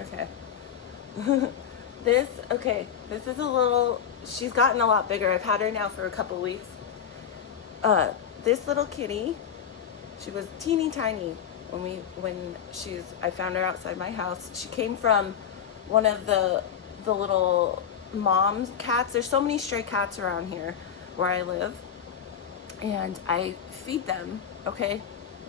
Okay. This is a little, she's gotten a lot bigger. I've had her now for a couple weeks. This little kitty, she was teeny tiny I found her outside my house. She came from one of the little mom cats. There's so many stray cats around here where I live, and I feed them, okay?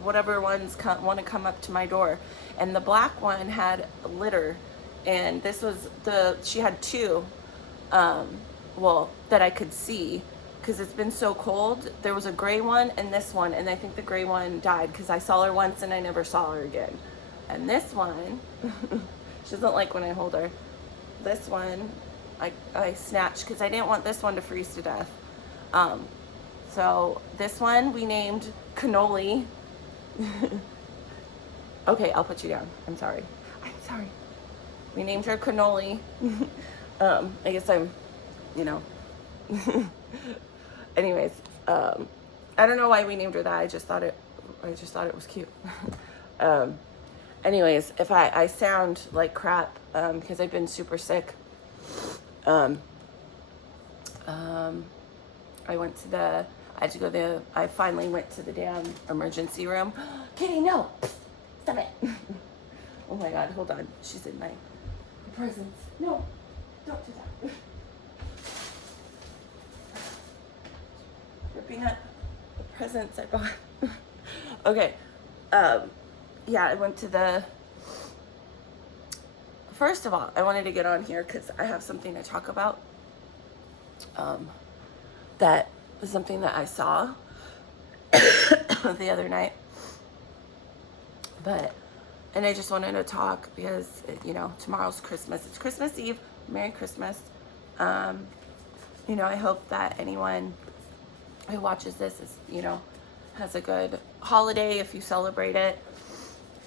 Whatever ones want to come up to my door. And the black one had litter, and she had two, that I could see, because it's been so cold. There was a gray one and this one, and I think the gray one died because I saw her once and I never saw her again. And this one, she doesn't like when I hold her. This one, I snatched because I didn't want this one to freeze to death. So this one we named Cannoli. Okay, I'll put you down. I'm sorry. We named her Cannoli. I guess anyways, I don't know why we named her that. I just thought it was cute. Anyways, if I sound like crap, because I've been super sick. I finally went to the damn emergency room. Kitty, no! Stop it! Oh my God, hold on. She's in my presence. No, don't do that. Ripping up the presents I bought. Okay. Yeah, I went to first of all, I wanted to get on here because I have something to talk about. That is something that I saw the other night. And I just wanted to talk because, tomorrow's Christmas. It's Christmas Eve. Merry Christmas. I hope that anyone who watches this has a good holiday if you celebrate it.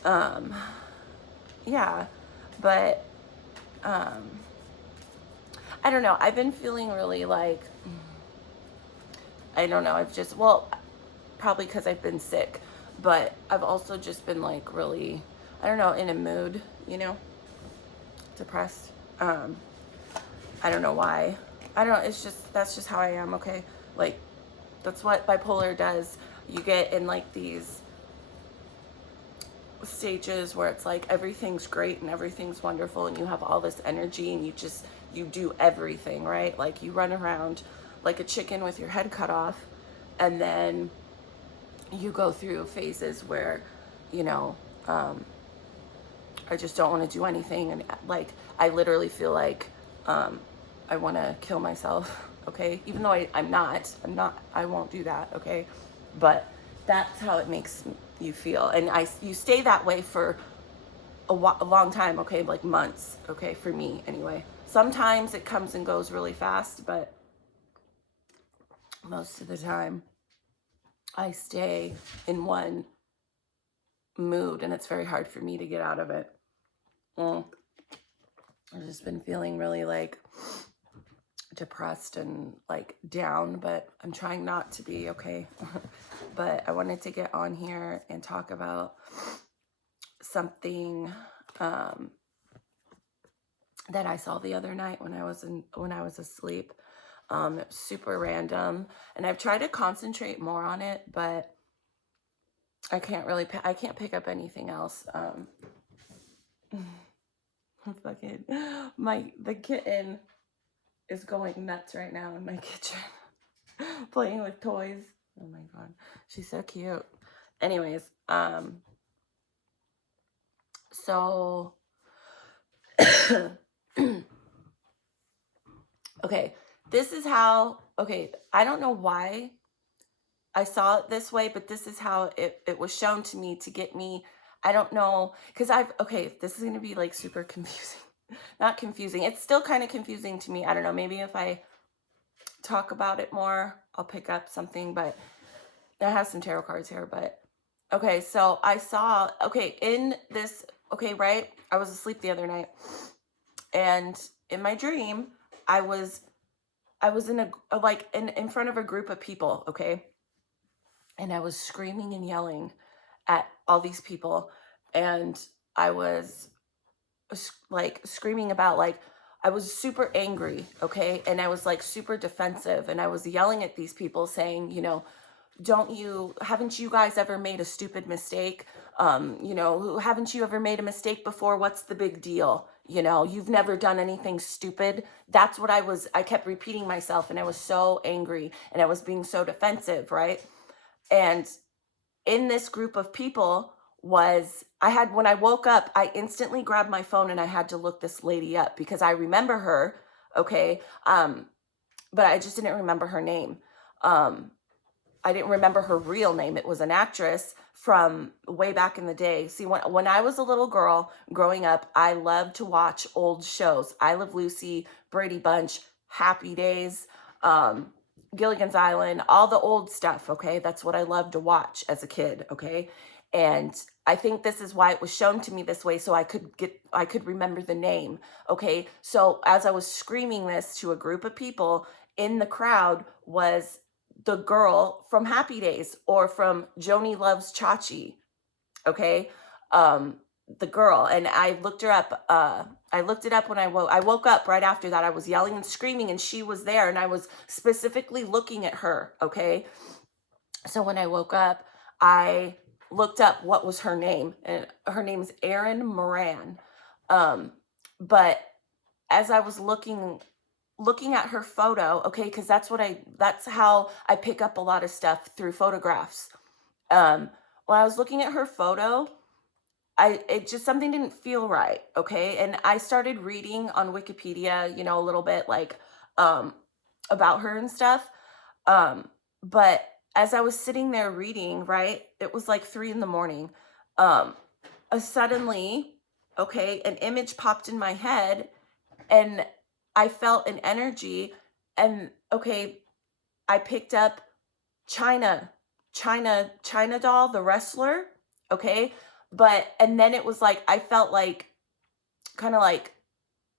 Yeah, but I don't know. I've been feeling really I don't know. Probably because I've been sick, but I've also just been really, I don't know, in a mood, depressed. I don't know why. I don't know. That's just how I am. Okay. That's what bipolar does. You get in these stages where it's everything's great and everything's wonderful and you have all this energy and you do everything, right? You run around like a chicken with your head cut off, and then you go through phases where I just don't want to do anything, and I literally feel I want to kill myself, okay? Even though I'm not, I won't do that, okay? But that's how it makes you feel. And you stay that way for a long time, okay? Months, okay? For me, anyway. Sometimes it comes and goes really fast, but most of the time I stay in one mood, and it's very hard for me to get out of it. I've just been feeling really depressed and down, but I'm trying not to be, okay? But I wanted to get on here and talk about something that I saw the other night when I was asleep. It was super random, and I've tried to concentrate more on it, but I can't pick up anything else. The kitten is going nuts right now in my kitchen, playing with toys. Oh my God, she's so cute. Anyways, so okay, this is how, I don't know why I saw it this way, but this is how it was shown to me to get me. I don't know, because this is going to be super confusing. Not confusing. It's still kind of confusing to me. I don't know. Maybe if I talk about it more, I'll pick up something, but I have some tarot cards here, but okay. So I saw, in this, right? I was asleep the other night, and in my dream, I was in front of a group of people, okay? And I was screaming and yelling at all these people, and I was like screaming about, like, I was super angry, okay? And I was like super defensive, and I was yelling at these people saying, haven't you guys ever made a stupid mistake? Haven't you ever made a mistake before? What's the big deal? You've never done anything stupid. That's what I kept repeating myself, and I was so angry, and I was being so defensive, right? And in this group of people when I woke up, I instantly grabbed my phone and I had to look this lady up because I remember her, okay? But I just didn't remember her name. I didn't remember her real name. It was an actress from way back in the day. See, when I was a little girl growing up, I loved to watch old shows. I Love Lucy, Brady Bunch, Happy Days, Gilligan's Island, all the old stuff, okay? That's what I loved to watch as a kid, okay? And I think this is why it was shown to me this way, so I could remember the name, okay? So as I was screaming this to a group of people, in the crowd was the girl from Happy Days, or from Joni Loves Chachi, okay? The girl, and I looked her up. I looked it up when I woke up right after that. I was yelling and screaming, and she was there, and I was specifically looking at her, okay? So when I woke up, I looked up what was her name, and her name is Erin Moran. But as I was looking at her photo, okay, because that's how I pick up a lot of stuff, through photographs. When I was looking at her photo, it just, something didn't feel right, okay? And I started reading on Wikipedia, a little bit, like, about her and stuff. But as I was sitting there reading, right, it was like 3 a.m. Suddenly, okay, an image popped in my head, and I felt an energy, and okay, I picked up Chyna Doll, the wrestler, okay? And then it was like, I felt like, kind of like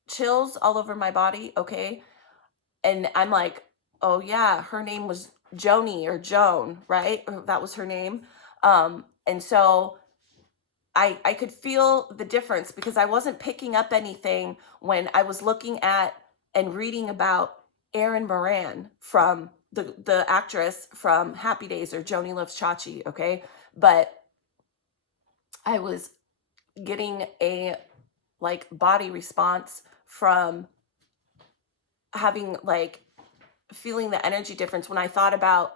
chills all over my body, okay? And I'm like, oh yeah, her name was Joni, or Joan, right? That was her name. And so I could feel the difference, because I wasn't picking up anything when I was looking at and reading about Erin Moran, from the actress from Happy Days, or Joni Loves Chachi, okay? But I was getting a like body response from having, like, feeling the energy difference when I thought about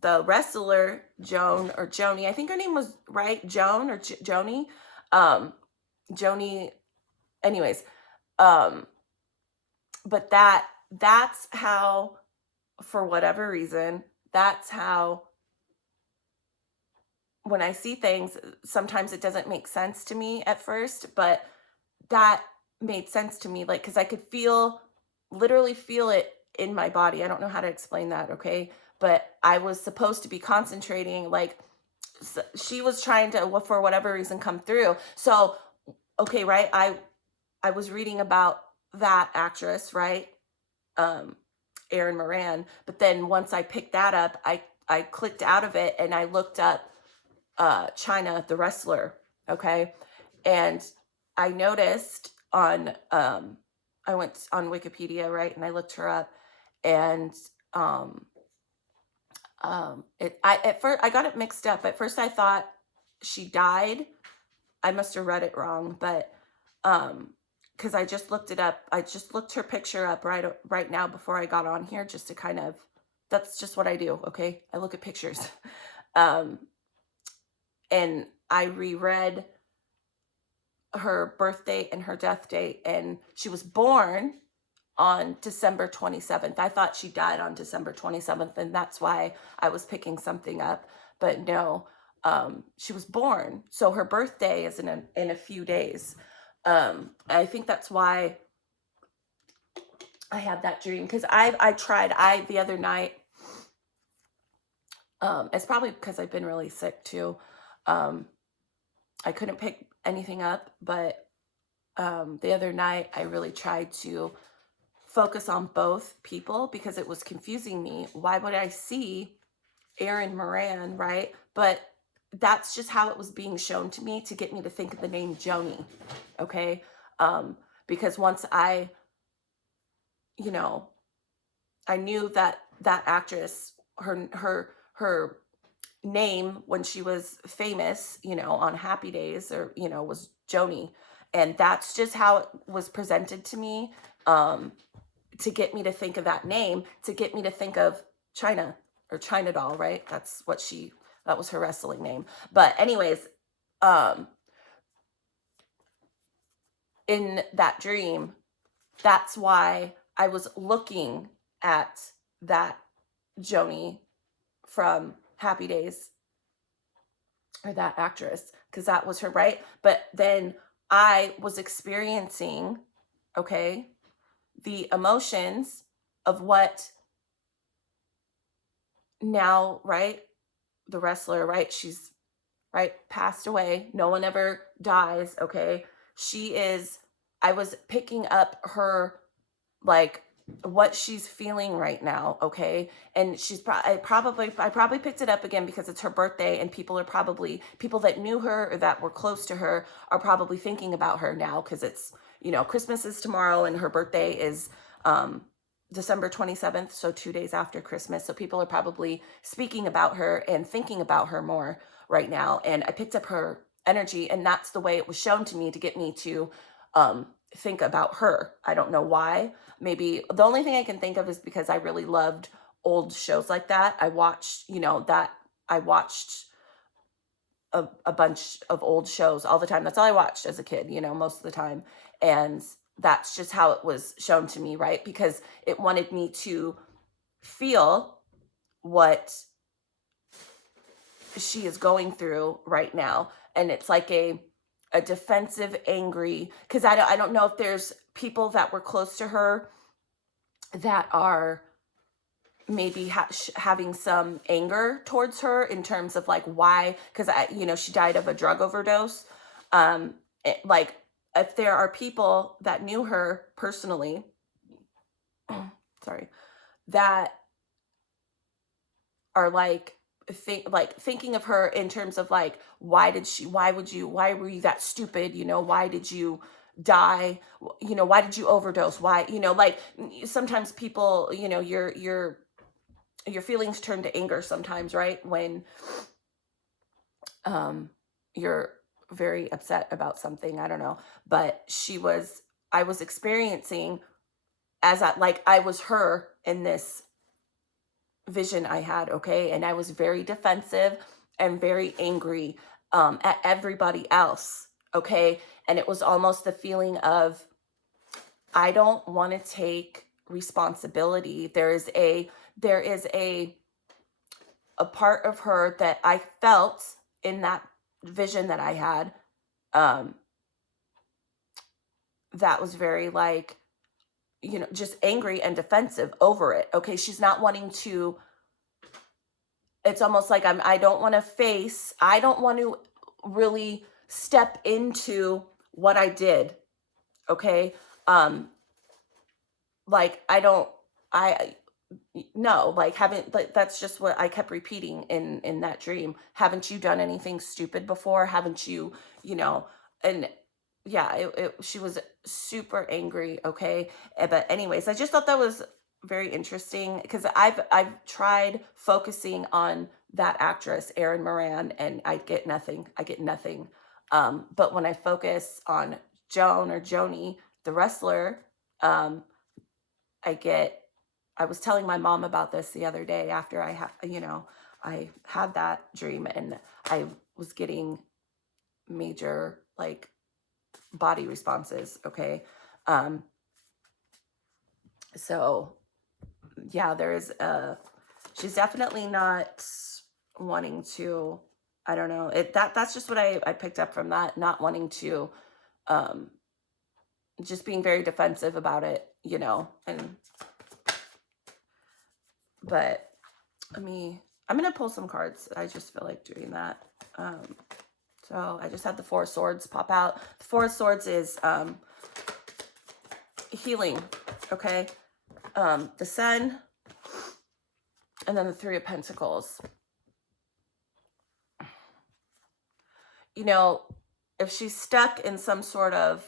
the wrestler Joan, or Joni. I think her name was right, Joan, or Joni. Joni. Anyways, but that's how, for whatever reason, that's how, when I see things, sometimes it doesn't make sense to me at first, but that made sense to me, like, because I could literally feel it in my body. I don't know how to explain that, okay? But I was supposed to be concentrating, like, she was trying to, for whatever reason, come through. So, okay, right? I was reading about that actress, right? Erin Moran. But then once I picked that up, I clicked out of it, and I looked up Chyna, the wrestler, okay? And I noticed I went on Wikipedia, right? And I looked her up, and at first I got it mixed up. At first I thought she died. I must have read it wrong, but because I just looked it up. I just looked her picture up right now before I got on here, just to kind of, that's just what I do, okay? I look at pictures. And I reread her birth date and her death date, and she was born on December 27th. I thought she died on December 27th, and that's why I was picking something up. But no, she was born. So her birthday is in a few days. I think that's why I had that dream, because I tried the other night. It's probably because I've been really sick too. I couldn't pick anything up, but the other night I really tried to focus on both people, because it was confusing me. Why would I see Erin Moran, right? But that's just how it was being shown to me, to get me to think of the name Joni, okay? Because once you know, I knew that that actress, her name when she was famous, on Happy Days, or was Joni, and that's just how it was presented to me, to get me to think of that name, to get me to think of Chyna, or China Doll, right? That was her wrestling name. But anyways, um, in that dream, that's why I was looking at that Joni from Happy Days, or that actress, because that was her, right? But then I was experiencing, okay, the emotions of what now, right? The wrestler, right? She's, right, passed away. No one ever dies, okay? I was picking up her, like, what she's feeling right now, okay? And I probably picked it up again because it's her birthday, and people that knew her or that were close to her are probably thinking about her now, because it's, Christmas is tomorrow and her birthday is December 27th, so 2 days after Christmas. So people are probably speaking about her and thinking about her more right now. And I picked up her energy, and that's the way it was shown to me, to get me to think about her. I don't know why. Maybe the only thing I can think of is because I really loved old shows like that. I watched a bunch of old shows all the time. That's all I watched as a kid, most of the time. And that's just how it was shown to me, right? Because it wanted me to feel what she is going through right now. And it's like a defensive, angry, because I don't know if there's people that were close to her that are maybe having some anger towards her, in terms of like, why, because she died of a drug overdose. Like, if there are people that knew her personally, sorry, that are like, thinking of her in terms of like, why were you that stupid? Why did you die? Why did you overdose? Why, like, sometimes people, your feelings turn to anger sometimes, right? When you're very upset about something, I don't know. But I was experiencing, I was her in this vision I had, okay? And I was very defensive and very angry at everybody else, okay? And it was almost the feeling of, I don't want to take responsibility. There is a part of her that I felt in that vision that I had, that was very, like, just angry and defensive over it. Okay, she's not wanting to. It's almost like I don't want to really step into what I did. Okay, like, I no, like, haven't, like, that's just what I kept repeating in that dream. Haven't you done anything stupid before? Haven't you, and yeah, she was super angry, okay? But anyways, I just thought that was very interesting, because I've tried focusing on that actress, Erin Moran, and I get nothing. But when I focus on Joan, or Joni, the wrestler, I was telling my mom about this the other day, after I had that dream, and I was getting major, like, body responses, okay? So yeah, she's definitely not wanting to, I don't know, that's just what I picked up from that, not wanting to, just being very defensive about it, but I'm gonna pull some cards. I just feel like doing that. So I just had the Four of Swords pop out. The Four of Swords is healing, okay? The Sun, and then the Three of Pentacles. If she's stuck in some sort of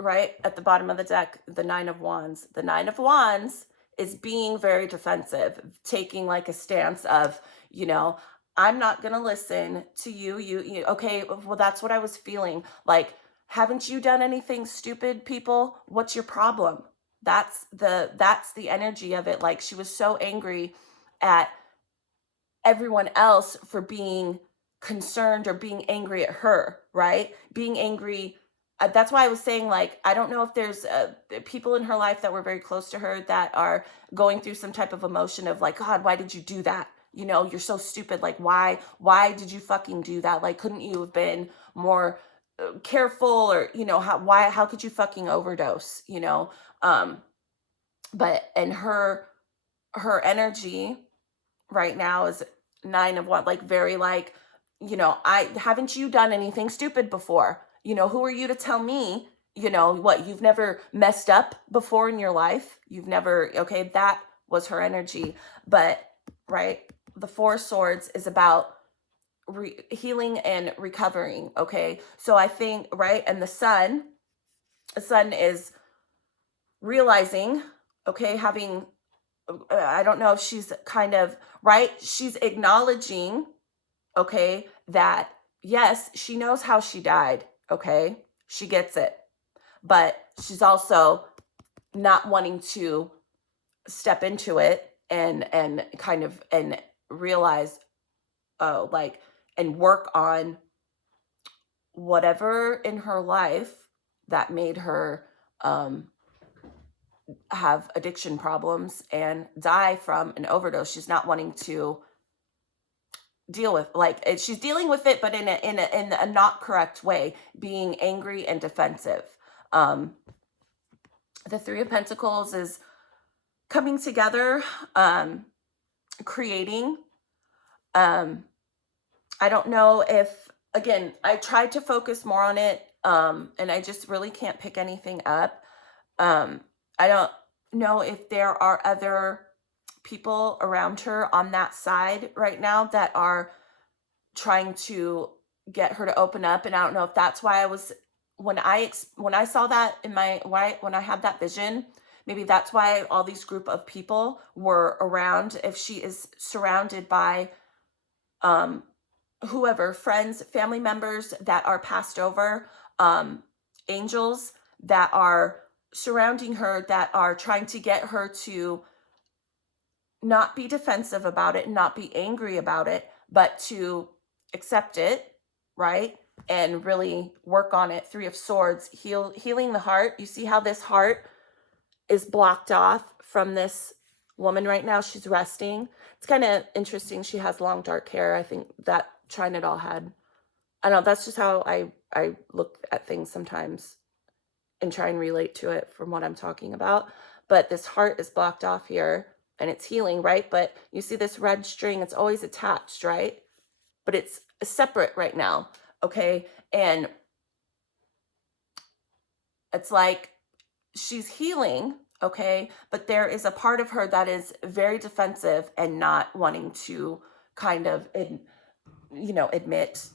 right at the bottom of the deck, the Nine of Wands. The Nine of Wands is being very defensive, taking like a stance of, you know, I'm not going to listen to you. Okay, well, that's what I was feeling. Like, haven't you done anything stupid, people? What's your problem? That's the energy of it. Like, she was so angry at everyone else for being concerned or being angry at her, right? Being angry. That's why I was saying, like, I don't know if there's people in her life that were very close to her that are going through some type of emotion of like, God, why did you do that? You know, you're so stupid. Like, why did you fucking do that? Like, couldn't you have been more careful? Or, you know, how could you fucking overdose? You know, but and her energy right now is Nine of Wands, like very like, you know, I haven't you done anything stupid before? You know, who are you to tell me, you know, what, you've never messed up before in your life? You've never, okay, that was her energy. But, right, the Four of Swords is about healing and recovering, okay? So I think, right, and the sun is realizing, okay, having I don't know if she's kind of, right? She's acknowledging, okay, that yes, she knows how she died, okay? She gets it. But she's also not wanting to step into it and kind of and realize, oh, like, and work on whatever in her life that made her have addiction problems and die from an overdose. She's not wanting to deal with, like, she's dealing with it, but in a not correct way, being angry and defensive. The Three of Pentacles is coming together, creating. I don't know if, again, I tried to focus more on it, and I just really can't pick anything up. I don't know if there are other people around her on that side right now that are trying to get her to open up. And I don't know if that's why I was, when I saw that in my, when I had that vision, maybe that's why all these group of people were around. If she is surrounded by whoever, friends, family members that are passed over, angels that are surrounding her, that are trying to get her to not be defensive about it, not be angry about it, but to accept it, right? And really work on it. Three of Swords, healing the heart. You see how this heart is blocked off from this woman right now? She's resting. It's kind of interesting. She has long dark hair. I think that Chyna doll had. I don't know. That's just how I look at things sometimes and try and relate to it from what I'm talking about. But this heart is blocked off here and it's healing, right? But you see this red string, it's always attached, right? But it's separate right now, okay? And it's like she's healing, okay? But there is a part of her that is very defensive and not wanting to kind of, you know, admit,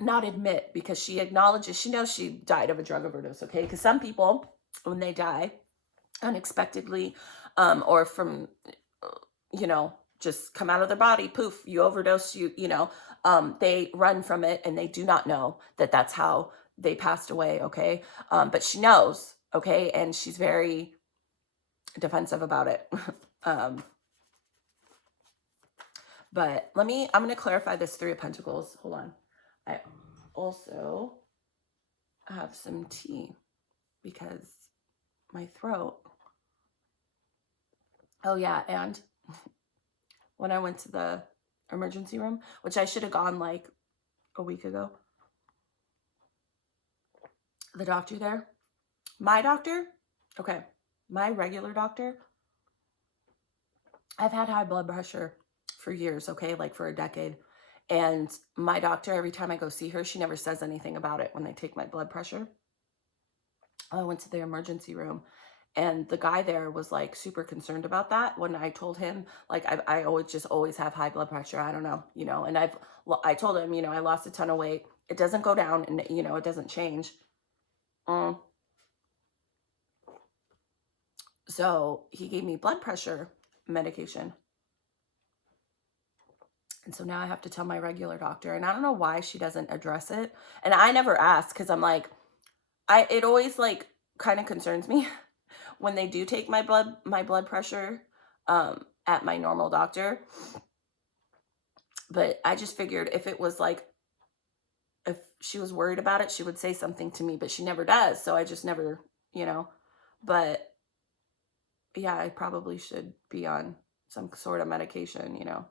not admit, because she acknowledges, she knows she died of a drug overdose, okay? Because some people, when they die unexpectedly, or from, you know, just come out of their body, poof, you overdose, you know, they run from it and they do not know that that's how they passed away, okay? But she knows, okay? And she's very defensive about it. But I'm going to clarify this Three of Pentacles. Hold on. I also have some tea because my throat. Oh yeah, and when I went to the emergency room, which I should have gone like a week ago, the doctor there, my doctor, okay, my regular doctor, I've had high blood pressure for years, okay, like for a decade. And my doctor, every time I go see her, she never says anything about it when they take my blood pressure. I went to the emergency room and the guy there was like super concerned about that when I told him, like, I always have high blood pressure. I don't know, you know, and I told him, you know, I lost a ton of weight It doesn't go down, and you know, it doesn't change. So he gave me blood pressure medication. And so now I have to tell my regular doctor, and I don't know why she doesn't address it. And I never ask, because I'm like, it always like kind of concerns me when they do take my blood pressure at my normal doctor. But I just figured if it was like, if she was worried about it, she would say something to me, but she never does. So I just never, you know, but yeah, I probably should be on some sort of medication, you know.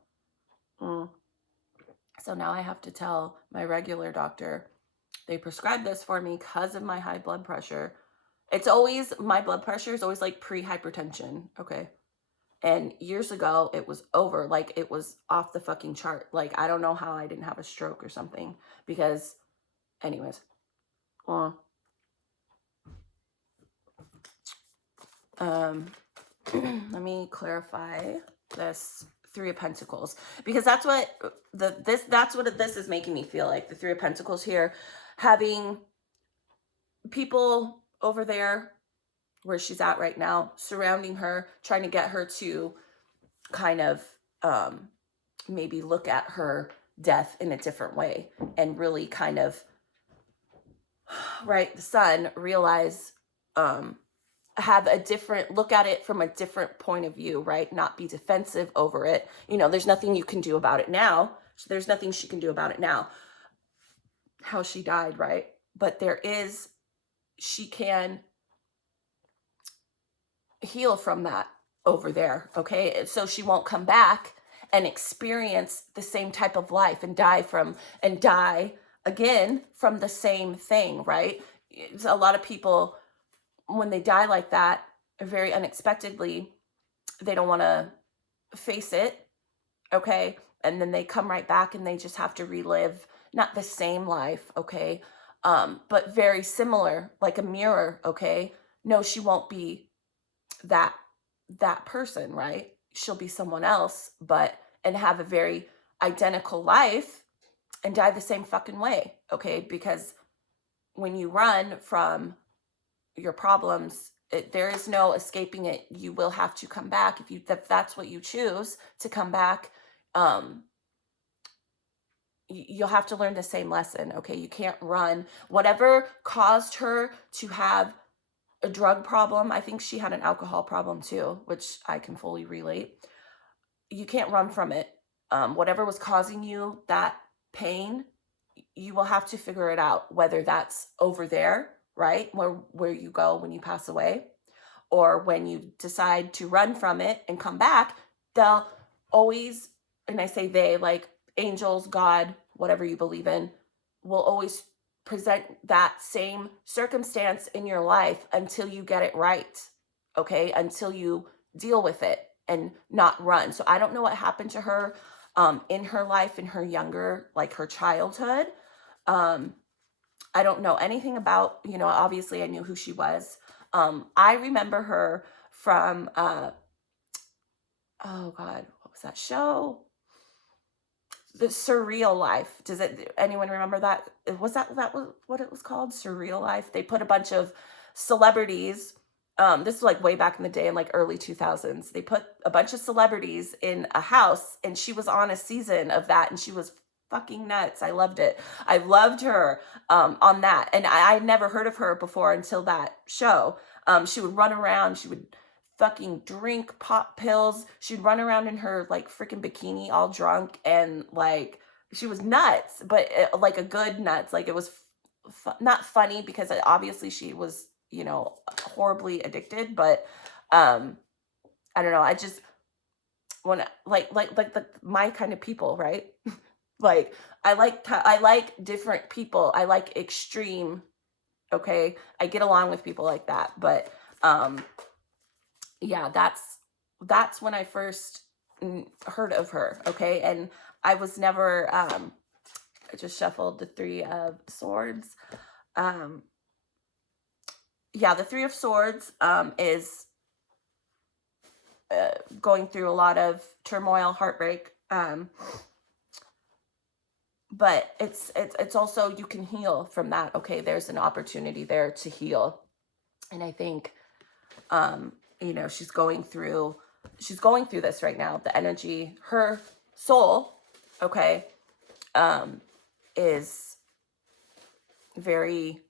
So now I have to tell my regular doctor, they prescribed this for me because of my high blood pressure. It's always, my blood pressure is always like pre-hypertension, okay? And years ago, it was over, like it was off the fucking chart. Like, I don't know how I didn't have a stroke or something, because anyways, let me clarify this Three of Pentacles, because that's what this is making me feel like. The Three of Pentacles here, having people over there where she's at right now surrounding her, trying to get her to kind of maybe look at her death in a different way, and really kind of, right, the Sun, realize, have a different look at it from a different point of view, right? Not be defensive over it. You know, there's nothing you can do about it now. There's nothing she can do about it now, how she died, right? But she can heal from that over there, okay? So she won't come back and experience the same type of life and die again from the same thing, right? A lot of people, when they die like that, very unexpectedly, they don't want to face it, okay? And then they come right back and they just have to relive, not the same life, okay? But very similar, like a mirror, okay? No, she won't be that person, right? She'll be someone else, and have a very identical life and die the same fucking way, okay? Because when you run from your problems, there is no escaping it. You will have to come back if that's what you choose to come back. You'll have to learn the same lesson, okay? You can't run. Whatever caused her to have a drug problem, I think she had an alcohol problem too, which I can fully relate. You can't run from it. Whatever was causing you that pain, you will have to figure it out, whether that's over there, right? Where you go when you pass away, or when you decide to run from it and come back, they'll always, and I say they, like angels, God, whatever you believe in, will always present that same circumstance in your life until you get it right, okay? Until you deal with it and not run. So I don't know what happened to her in her life, in her younger, like her childhood. I don't know anything about, you know, obviously I knew who she was. I remember her from, oh God, what was that show? The Surreal Life. Anyone remember that? Was that was what it was called? Surreal Life. They put a bunch of celebrities. This was like way back in the day, in like early 2000s. They put a bunch of celebrities in a house, and she was on a season of that, and she was fucking nuts. I loved it. I loved her on that, and I'd never heard of her before until that show. She would run around. She would fucking drink pop pills. She'd run around in her like freaking bikini, all drunk, and like she was nuts, but like a good nuts. Like it was not funny, because obviously she was, you know, horribly addicted, but I don't know. I just when like my kind of people, right? Like I like different people. I like extreme. Okay, I get along with people like that, but yeah, that's when I first heard of her, okay? And I was never, I just shuffled the Three of Swords. Yeah, the Three of Swords is going through a lot of turmoil, heartbreak, but it's also, you can heal from that. Okay, there's an opportunity there to heal. And I think, you know, she's going through this right now. The energy, her soul, okay, is very,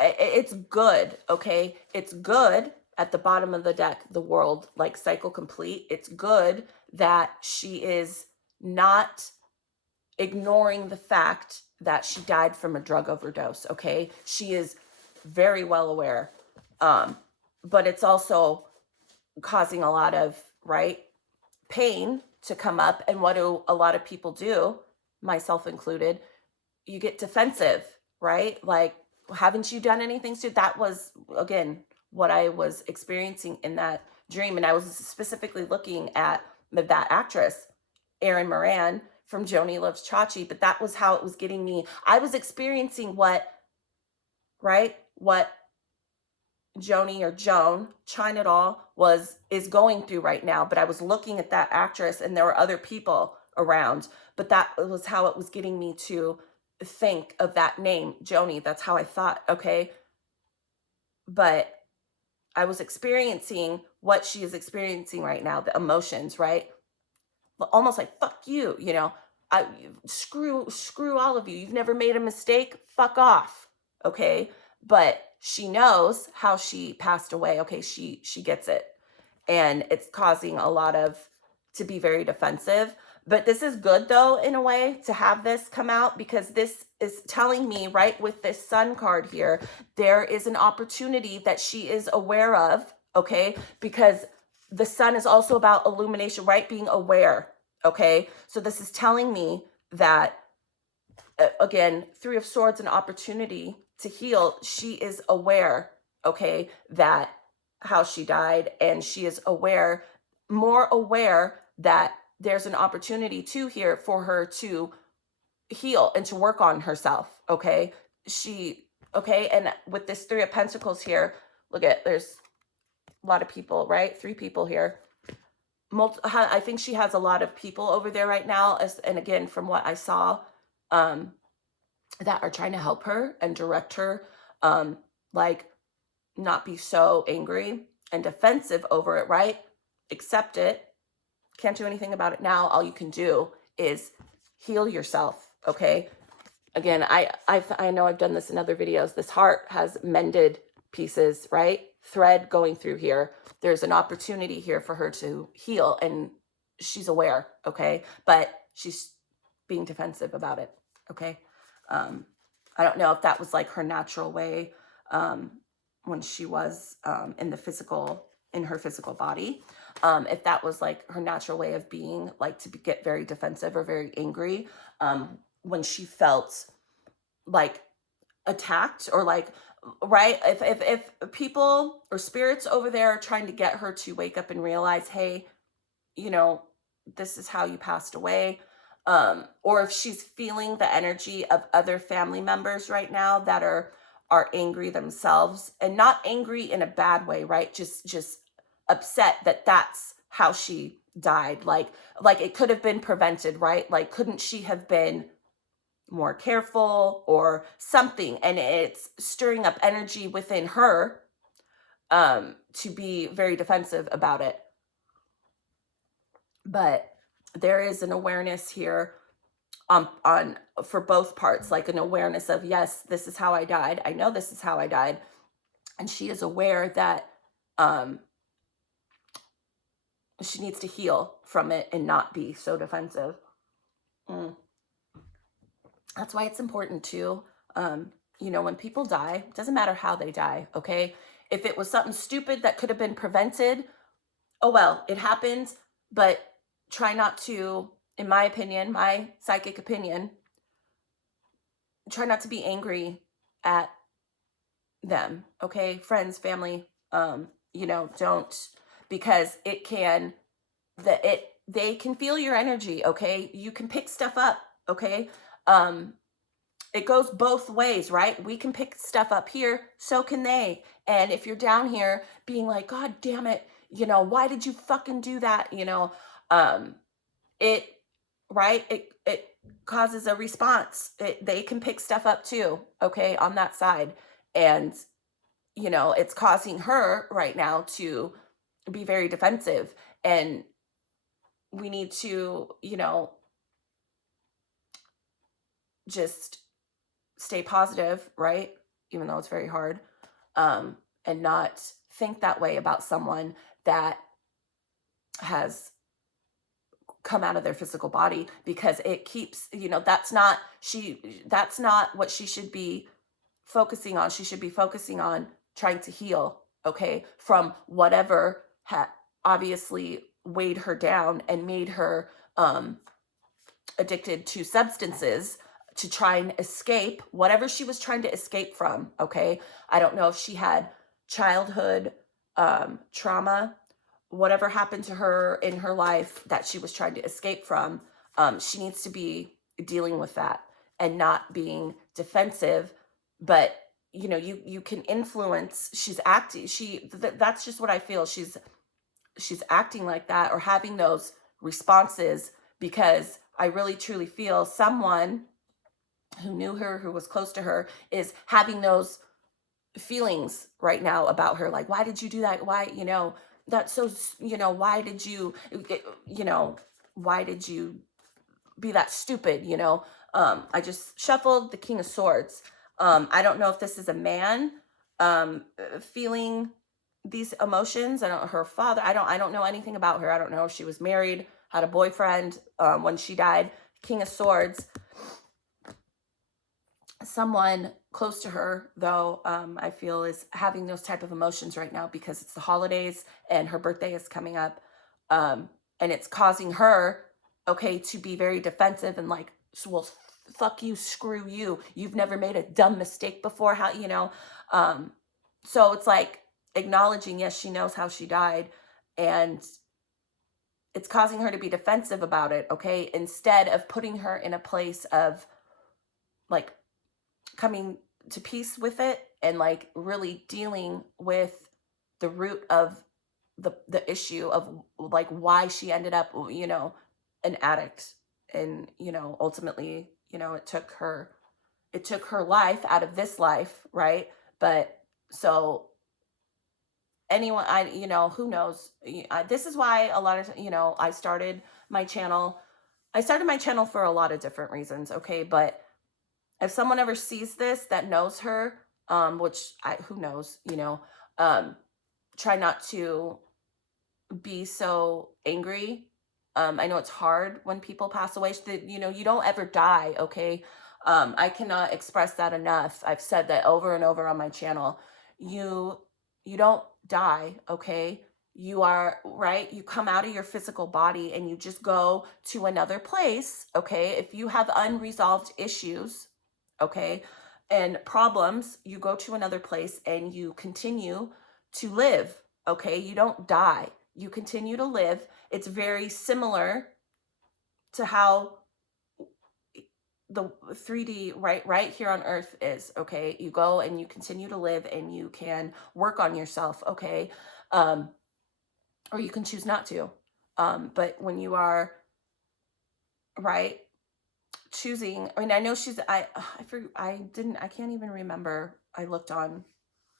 it's good. Okay, it's good at the bottom of the deck, the world, like cycle complete. It's good that she is not ignoring the fact that she died from a drug overdose. Okay, she is very well aware, but it's also causing a lot of, right, pain to come up. And what do a lot of people do, myself included? You get defensive, right? Like, haven't you done anything? So that was, again, what I was experiencing in that dream. And I was specifically looking at that actress, Erin Moran from Joni Loves Chachi, but that was how it was getting me. I was experiencing what Joni or Joan, Chyna Also, is going through right now. But I was looking at that actress and there were other people around, but that was how it was getting me to think of that name, Joni. That's how I thought, okay? But I was experiencing what she is experiencing right now, the emotions, right? Almost like, fuck you, you know, screw all of you. You've never made a mistake. Fuck off. Okay. But she knows how she passed away. Okay. She gets it. And it's causing a lot to be very defensive. But this is good though, in a way, to have this come out, because this is telling me, right, with this sun card here, there is an opportunity that she is aware of. Okay. Because the sun is also about illumination, right? Being aware. Okay. So this is telling me that, again, Three of Swords, an opportunity to heal. She is aware, okay, that how she died, and she is aware, more aware, that there's an opportunity too here for her to heal and to work on herself. Okay. Okay. And with this Three of Pentacles here, look at, there's a lot of people, right? 3 people here. I think she has a lot of people over there right now. And again, from what I saw, that are trying to help her and direct her, like, not be so angry and defensive over it, right? Accept it. Can't do anything about it now. All you can do is heal yourself, okay? Again, I know I've done this in other videos. This heart has mended pieces, right? Thread going through here. There's an opportunity here for her to heal, and she's aware, okay? But she's being defensive about it, okay? I don't know if that was like her natural way when she was in her physical body. If that was like her natural way of being, like to get very defensive or very angry when she felt like attacked, or like, right? If people or spirits over there are trying to get her to wake up and realize, hey, you know, this is how you passed away. Or if she's feeling the energy of other family members right now that are angry themselves, and not angry in a bad way, right? Just upset that that's how she died. Like it could have been prevented, right? Like, couldn't she have been more careful or something? And it's stirring up energy within her to be very defensive about it. But there is an awareness here on for both parts, like an awareness of, yes, this is how I died. I know this is how I died. And she is aware that she needs to heal from it and not be so defensive. That's why it's important to, you know, when people die, it doesn't matter how they die, okay? If it was something stupid that could have been prevented, oh well, it happens. But try not to, in my opinion, my psychic opinion, try not to be angry at them, okay? Friends, family, you know, don't, because it can, they can feel your energy, okay? You can pick stuff up, okay? It goes both ways, right? We can pick stuff up here, so can they. And if you're down here being like, God damn it, you know, why did you fucking do that? You know, right? It causes a response. They can pick stuff up too, okay, on that side. And, it's causing her right now to be very defensive. And we need to, just stay positive, right? Even though it's very hard, and not think that way about someone that has come out of their physical body, because it keeps, that's not what she should be focusing on. She should be focusing on trying to heal, okay, from whatever obviously weighed her down and made her addicted to substances, to try and escape whatever she was trying to escape from, okay? I don't know if she had childhood trauma, whatever happened to her in her life that she was trying to escape from. She needs to be dealing with that and not being defensive. But you can influence. She's acting. That's just what I feel. She's acting like that, or having those responses, because I really truly feel someone who knew her, who was close to her, is having those feelings right now about her. Like, why did you do that? Why, that's so, why did you, why did you be that stupid? I just shuffled the King of Swords. I don't know if this is a man feeling these emotions. I don't know her father. I don't know anything about her. I don't know if she was married, had a boyfriend when she died. King of Swords. Someone close to her, though, I feel is having those type of emotions right now, because it's the holidays and her birthday is coming up. And it's causing her, okay, to be very defensive and like, well, fuck you, screw you. You've never made a dumb mistake before. How, so it's like acknowledging, yes, she knows how she died, and it's causing her to be defensive about it, okay, instead of putting her in a place of like coming to peace with it and like really dealing with the root of the issue of like why she ended up, an addict. And, ultimately, it took her life out of this life, right? But so anyone, who knows? This is why a lot of, I started my channel for a lot of different reasons, okay? But if someone ever sees this that knows her, who knows, try not to be so angry. I know it's hard when people pass away. You don't ever die, okay? I cannot express that enough. I've said that over and over on my channel. You don't die, okay? You are, right? You come out of your physical body and you just go to another place, okay? If you have unresolved issues, okay, and problems, you go to another place and you continue to live, okay? You don't die. You continue to live. It's very similar to how the 3D right here on earth is, okay? You go and you continue to live and you can work on yourself, okay? Or you can choose not to. But when you are, right, choosing, I mean, I know I can't even remember. I looked on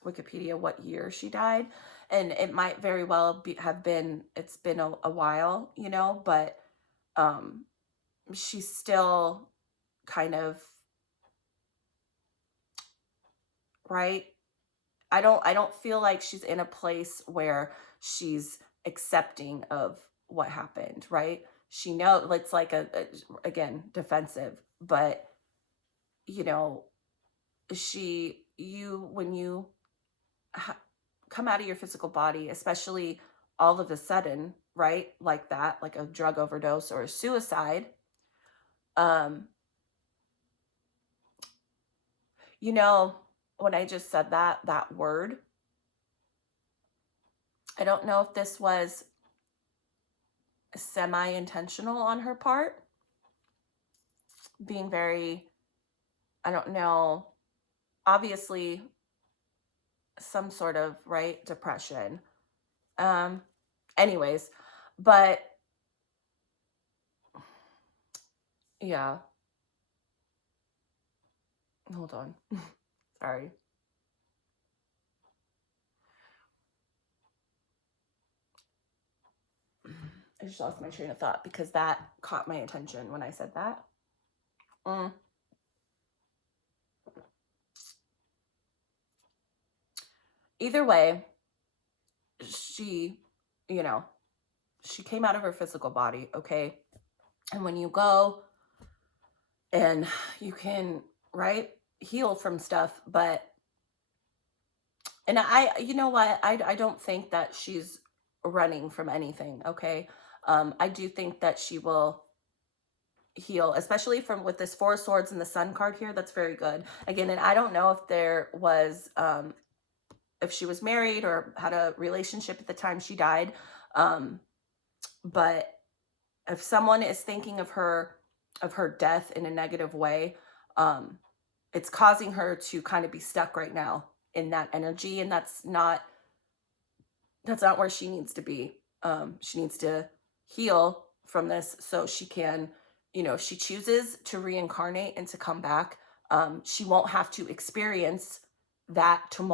Wikipedia what year she died, and it might very well it's been a while, but she's still kind of, right? I don't feel like she's in a place where she's accepting of what happened, right? She knows it's like again, defensive, but you know, when you come out of your physical body, especially all of a sudden, right? Like that, like a drug overdose or a suicide, um, when I just said that word, I don't know if this was semi-intentional on her part, being very, I don't know, obviously some sort of, right, depression. Um, anyways, but Yeah. Hold on. Sorry. I just lost my train of thought because that caught my attention when I said that. Mm. Either way, she, you know, she came out of her physical body, okay? And when you go and you can, right, heal from stuff, but, and you know what, I don't think that she's running from anything, okay? I do think that she will heal, especially from with this Four of Swords and the Sun card here. That's very good. Again, and I don't know if there was, if she was married or had a relationship at the time she died. But if someone is thinking of her death in a negative way, it's causing her to kind of be stuck right now in that energy, and that's not where she needs to be. She needs to heal from this so she can, if she chooses to reincarnate and to come back, she won't have to experience that am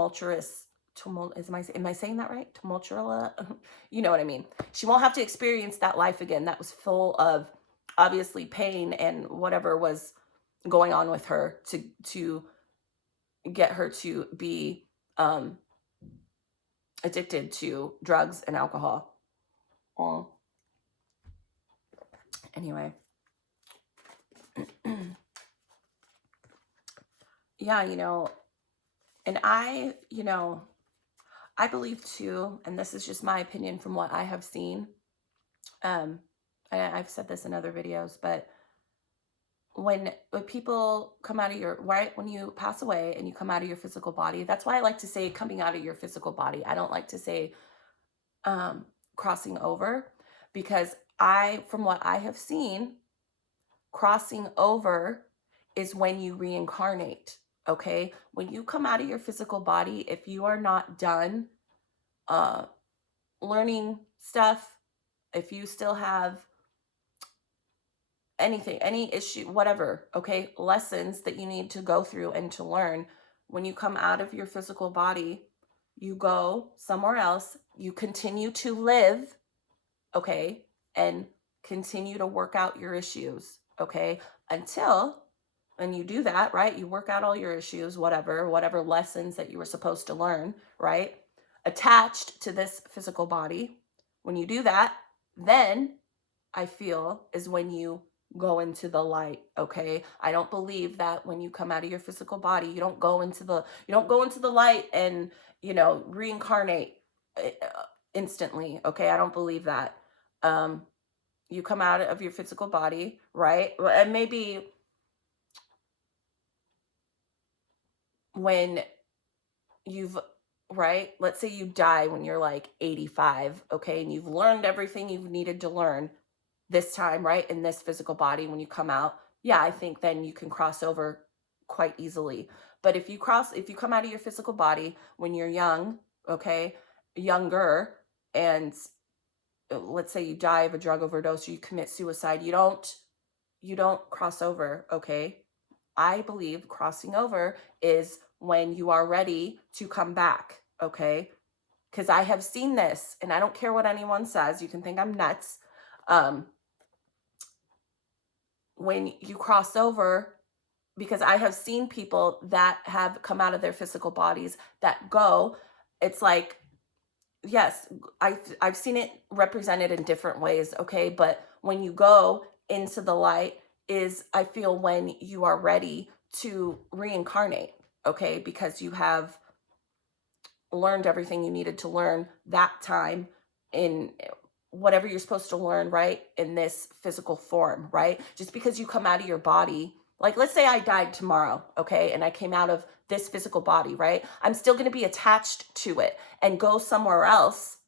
I saying that right? Tumultuous, you know what I mean? She won't have to experience that life again. That was full of obviously pain and whatever was going on with her to get her to be addicted to drugs and alcohol. Anyway. Yeah, and I believe too, and this is just my opinion from what I have seen. I've said this in other videos, but when people come out of when you pass away and you come out of your physical body, that's why I like to say coming out of your physical body. I don't like to say crossing over, because from what I have seen, crossing over is when you reincarnate. Okay, when you come out of your physical body, if you are not done learning stuff, if you still have anything, any issue, whatever, okay, lessons that you need to go through and to learn, when you come out of your physical body, you go somewhere else, you continue to live, okay, and continue to work out your issues, okay, until, and you do that, right, you work out all your issues, whatever lessons that you were supposed to learn, right, attached to this physical body. When you do that, then I feel is when you go into the light. Okay, I don't believe that when you come out of your physical body, you don't go into the light and reincarnate instantly. Okay, I don't believe that. You come out of your physical body, right, and maybe when you've, right, let's say you die when you're like 85, okay, and you've learned everything you've needed to learn this time, right, in this physical body. When you come out, yeah, I think then you can cross over quite easily. But if you come out of your physical body when you're young, okay, younger, and let's say you die of a drug overdose or you commit suicide, you don't cross over, okay? I believe crossing over is when you are ready to come back, okay? Because I have seen this, and I don't care what anyone says. You can think I'm nuts. When you cross over, because I have seen people that have come out of their physical bodies that go, it's like, yes, I've seen it represented in different ways, okay? But when you go into the light is, I feel, when you are ready to reincarnate, okay? Because you have learned everything you needed to learn that time in whatever you're supposed to learn, right, in this physical form, right? Just because you come out of your body, like let's say I died tomorrow, okay, and I came out of this physical body, right? I'm still going to be attached to it and go somewhere else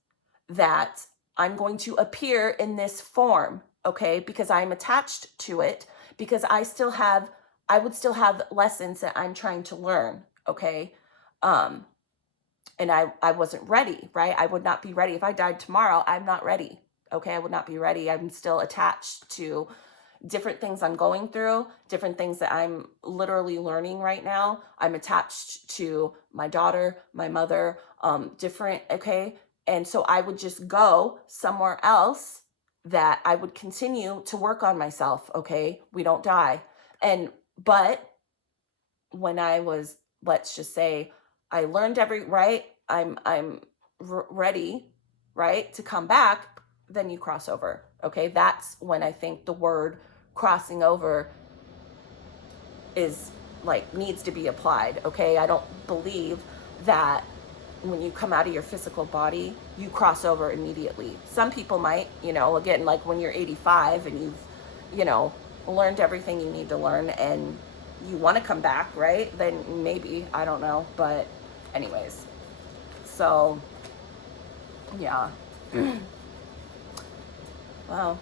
that I'm going to appear in this form, okay, because I'm attached to it, because I would still have lessons that I'm trying to learn, okay? And I wasn't ready, right? I would not be ready. If I died tomorrow, I'm not ready, okay? I would not be ready. I'm still attached to, different things I'm going through, different things that I'm literally learning right now. I'm attached to my daughter, my mother, different, okay? And so I would just go somewhere else that I would continue to work on myself, okay? We don't die. But when I was, let's just say, I learned right, I'm ready, right, to come back, then you cross over, okay? That's when I think the word crossing over is like needs to be applied, okay? I don't believe that when you come out of your physical body, you cross over immediately. Some people might, again, like when you're 85 and you've, learned everything you need to learn and you want to come back, right? Then maybe, I don't know. But anyways, so yeah. Well,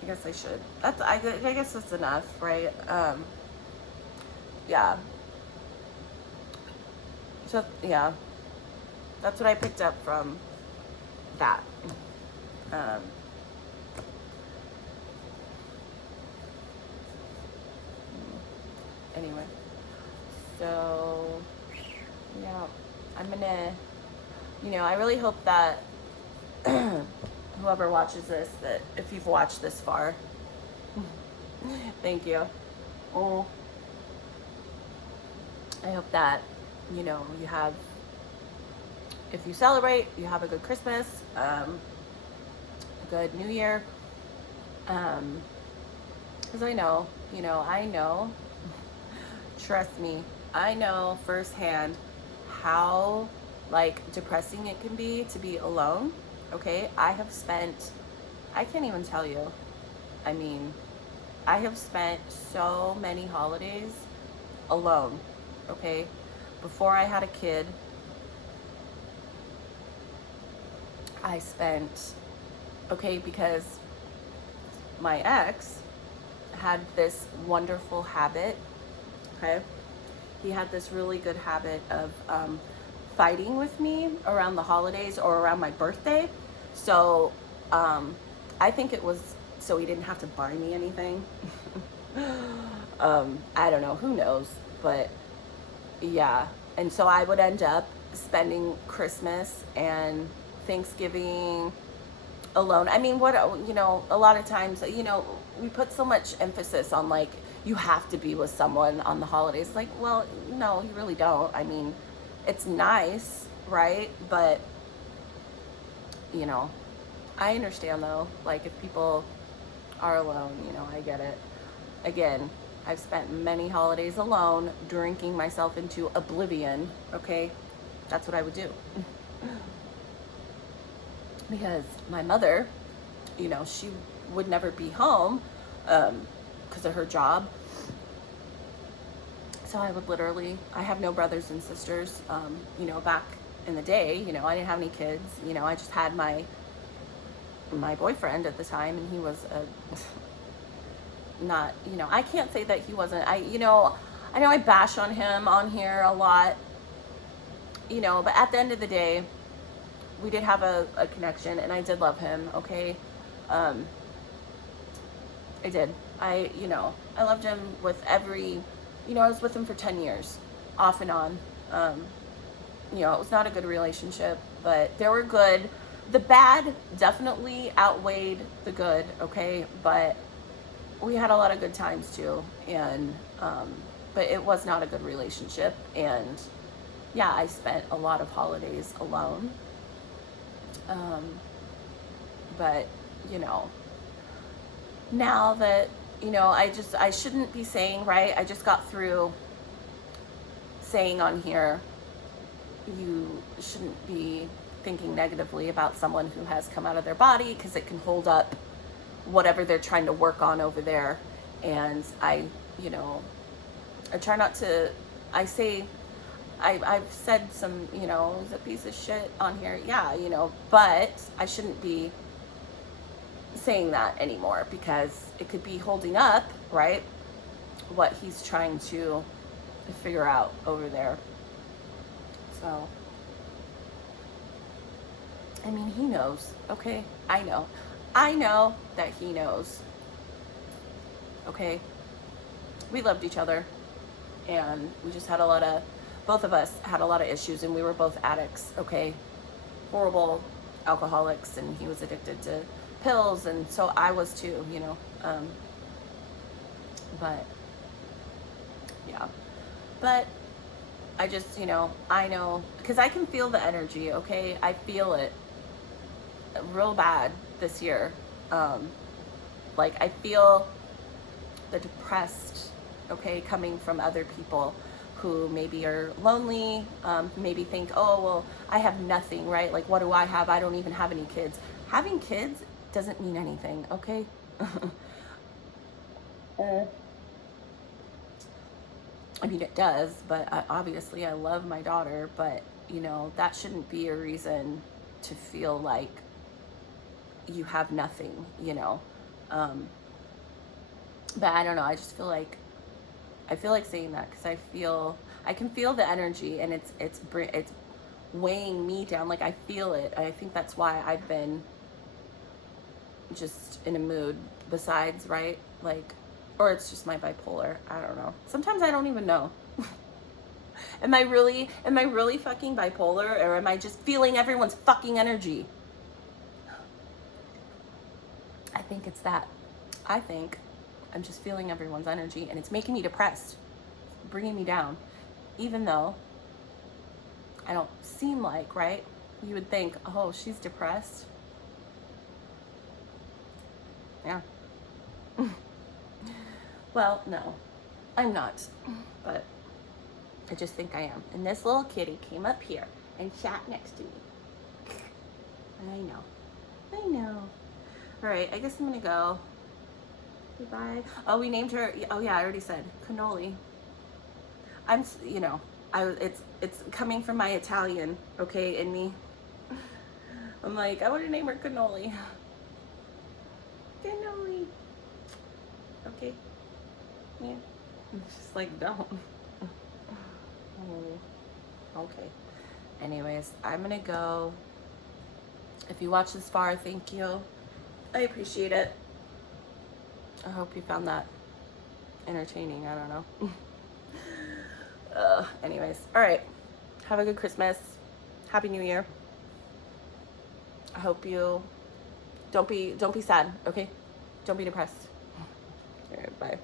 I guess I should. I guess that's enough, right? Yeah. So yeah, that's what I picked up from that. Um, anyway, so yeah, I'm gonna, I really hope that whoever watches this, that if you've watched this far, thank you. Oh, I hope that, you have, if you celebrate, you have a good Christmas, a good New Year. Because I know, trust me, I know firsthand how like depressing it can be to be alone. Okay, I can't even tell you. I mean, I have spent so many holidays alone. Okay, before I had a kid, I spent, because my ex had this wonderful habit, okay? He had this really good habit of fighting with me around the holidays or around my birthday. So I think it was so he didn't have to buy me anything. I don't know, who knows? But yeah. And so I would end up spending Christmas and Thanksgiving alone. I mean, a lot of times, we put so much emphasis on like, you have to be with someone on the holidays. Like, well, no, you really don't. I mean, it's nice, right? But, I understand though, like if people are alone, I get it. Again, I've spent many holidays alone, drinking myself into oblivion, okay? That's what I would do. Because my mother, she would never be home because of her job. So I would I have no brothers and sisters. Back in the day, I didn't have any kids. I just had my boyfriend at the time, and he was not, I can't say that he wasn't, I know I bash on him on here a lot, but at the end of the day, we did have a connection, and I did love him, okay? I did. I loved him with every, I was with him for 10 years, off and on. It was not a good relationship, but there were good. The bad definitely outweighed the good, okay? But we had a lot of good times too, and, but it was not a good relationship, and yeah, I spent a lot of holidays alone. But now that, I shouldn't be saying, right? I just got through saying on here, you shouldn't be thinking negatively about someone who has come out of their body, because it can hold up whatever they're trying to work on over there. And I try not to, I've said some, he's a piece of shit on here. Yeah, but I shouldn't be saying that anymore, because it could be holding up, right, what he's trying to figure out over there. So, I mean, he knows, okay? I know that he knows. okay? We loved each other, and we just had both of us had a lot of issues, and we were both addicts, okay? Horrible alcoholics, and he was addicted to pills, and so I was too, you know. But yeah, but I just, you know, I know, because I can feel the energy, okay? I feel it real bad this year. Like, I feel the depressed, okay, coming from other people who maybe are lonely, maybe think, oh, well, I have nothing, right? Like, what do I have? I don't even have any kids. Having kids doesn't mean anything, okay? uh, I mean, it does, but obviously I love my daughter, but, you know, that shouldn't be a reason to feel like you have nothing, you know. Um, but I don't know, I feel like saying that because I can feel the energy, and it's weighing me down. Like, I feel it. I think that's why I've been just in a mood besides, right? Like, or it's just my bipolar. I don't know. Sometimes I don't even know. Am I really fucking bipolar, or am I just feeling everyone's fucking energy? I think it's that. I think I'm just feeling everyone's energy, and it's making me depressed, bringing me down, even though I don't seem like, right? You would think, oh, she's depressed. Yeah. Well, no, I'm not, but I just think I am. And this little kitty came up here and sat next to me. I know. I know. All right, I guess I'm gonna go. Goodbye. Oh, we named her. Oh yeah, I already said cannoli. You know, it's coming from my Italian, okay, in me. I'm like, I want to name her cannoli. Cannoli. Okay. Yeah. It's just like, don't. Oh, okay. Anyways, I'm gonna go. If you watched this far, thank you. I appreciate it. I hope you found that entertaining. I don't know. Anyways, all right. Have a good Christmas. Happy New Year. I hope you don't be sad, okay? Don't be depressed. All right, bye.